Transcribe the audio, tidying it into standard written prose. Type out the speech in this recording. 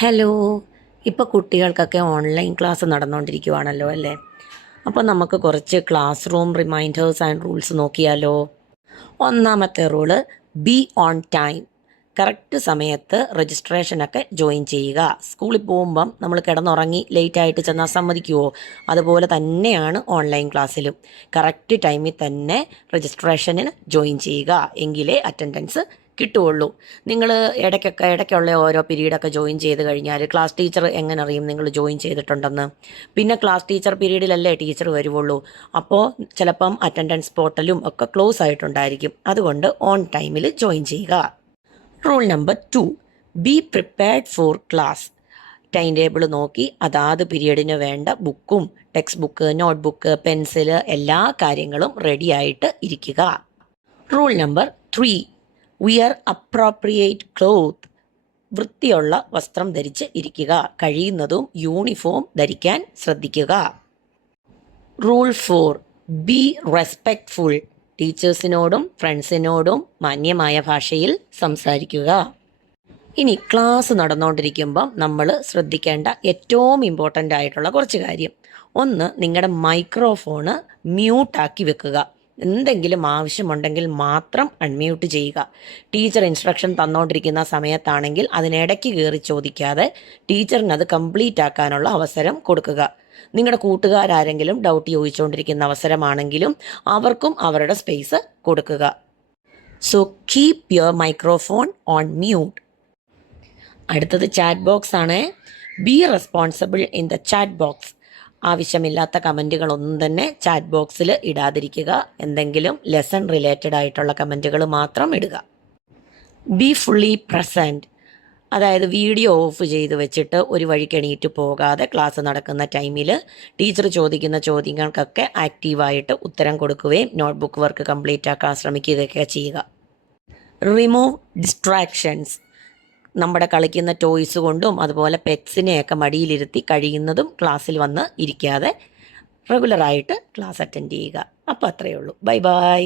Hello. ഇപ്പോൾ കുട്ടികൾക്കൊക്കെ online class നടന്നുകൊണ്ടിരിക്കുവാണല്ലോ അല്ലേ? അപ്പോൾ നമുക്ക് കുറച്ച് class room reminders and rules നോക്കിയാലോ? ഒന്നാമത്തെ rule, B on time. Correct സമയത്ത് രജിസ്ട്രേഷനൊക്കെ ജോയിൻ ചെയ്യുക. സ്കൂളിൽ പോകുമ്പം നമ്മൾ കിടന്നുറങ്ങി ലേറ്റായിട്ട് ചെന്നാൽ സമ്മതിക്കുമോ? അതുപോലെ തന്നെയാണ് ഓൺലൈൻ ക്ലാസ്സിലും. കറക്റ്റ് ടൈമിൽ തന്നെ രജിസ്ട്രേഷനിന് ജോയിൻ ചെയ്യുക, എങ്കിലേ അറ്റൻഡൻസ് കിട്ടുകയുള്ളൂ. നിങ്ങൾ ഇടയ്ക്കുള്ള ഓരോ പീരീഡൊക്കെ ജോയിൻ ചെയ്ത് കഴിഞ്ഞാൽ ക്ലാസ് ടീച്ചർ എങ്ങനെ അറിയും നിങ്ങൾ ജോയിൻ ചെയ്തിട്ടുണ്ടെന്ന്? പിന്നെ ക്ലാസ് ടീച്ചർ പീരീഡിലല്ലേ ടീച്ചർ വരുവുള്ളൂ. അപ്പോൾ ചിലപ്പം അറ്റൻഡൻസ് പോർട്ടലും ഒക്കെ ക്ലോസ് ആയിട്ടുണ്ടായിരിക്കും. അതുകൊണ്ട് ഓൺ ടൈമിൽ ജോയിൻ ചെയ്യുക. Rule number 2, be prepared for class. Time table നോക്കി അതാത് പീരീഡിന് വേണ്ട ബുക്കും text book, note book, pencil എല്ലാ കാര്യങ്ങളും റെഡിയായിട്ട് ഇരിക്കുക. Rule number 3, wear appropriate cloth. വൃത്തിയുള്ള വസ്ത്രം ധരിച്ച് ഇരിക്കുക. കഴിയുന്നതും യൂണിഫോം ധരിക്കാൻ ശ്രദ്ധിക്കുക. Rule 4, be respectful. ടീച്ചേഴ്സിനോടും ഫ്രണ്ട്സിനോടും മാന്യമായ ഭാഷയിൽ സംസാരിക്കുക. ഇനി ക്ലാസ് നടന്നുകൊണ്ടിരിക്കുമ്പം നമ്മൾ ശ്രദ്ധിക്കേണ്ട ഏറ്റവും ഇമ്പോർട്ടൻ്റ് ആയിട്ടുള്ള കുറച്ച് കാര്യം. ഒന്ന്, നിങ്ങളുടെ മൈക്രോഫോണ് മ്യൂട്ടാക്കി വെക്കുക. എന്തെങ്കിലും ആവശ്യമുണ്ടെങ്കിൽ മാത്രം അൺമ്യൂട്ട് ചെയ്യുക. ടീച്ചർ ഇൻസ്ട്രക്ഷൻ തന്നുകൊണ്ടിരിക്കുന്ന സമയത്താണെങ്കിൽ അതിനിടയ്ക്ക് കയറി ചോദിക്കാതെ ടീച്ചറിനത് കംപ്ലീറ്റ് ആക്കാനുള്ള അവസരം കൊടുക്കുക. നിങ്ങളുടെ കൂട്ടുകാരെങ്കിലും ഡൗട്ട് ചോദിച്ചുകൊണ്ടിരിക്കുന്ന അവസരമാണെങ്കിലും അവർക്കും അവരുടെ സ്പേസ് കൊടുക്കുക. So keep your microphone on mute. അടുത്തത് ചാറ്റ് ബോക്സ് ആണ്. Be responsible in the chat box. ആവശ്യമില്ലാത്ത കമൻറ്റുകളൊന്നും തന്നെ ചാറ്റ് ബോക്സിൽ ഇടാതിരിക്കുക. എന്തെങ്കിലും ലെസൺ റിലേറ്റഡ് ആയിട്ടുള്ള കമൻറ്റുകൾ മാത്രം ഇടുക. B fully present. അതായത് വീഡിയോ ഓഫ് ചെയ്ത് വെച്ചിട്ട് ഒരു വഴിക്ക് എണീറ്റ് പോകാതെ ക്ലാസ് നടക്കുന്ന ടൈമിൽ ടീച്ചർ ചോദിക്കുന്ന ചോദ്യങ്ങൾക്കൊക്കെ ആക്റ്റീവായിട്ട് ഉത്തരം കൊടുക്കുകയും നോട്ട്ബുക്ക് വർക്ക് കംപ്ലീറ്റ് ആക്കാൻ ശ്രമിക്കുകയൊക്കെ ചെയ്യുക. Remove distractions. നമ്മുടെ കളിക്കുന്ന ടോയ്സ് കൊണ്ടും അതുപോലെ പെറ്റ്സിനെയൊക്കെ മടിയിലിരുത്തി കഴിയുന്നതും ക്ലാസ്സിൽ വന്ന് ഇരിക്കാതെ റെഗുലറായിട്ട് ക്ലാസ് അറ്റൻഡ് ചെയ്യുക. അപ്പോൾ അത്രയേ ഉള്ളൂ. Bye bye.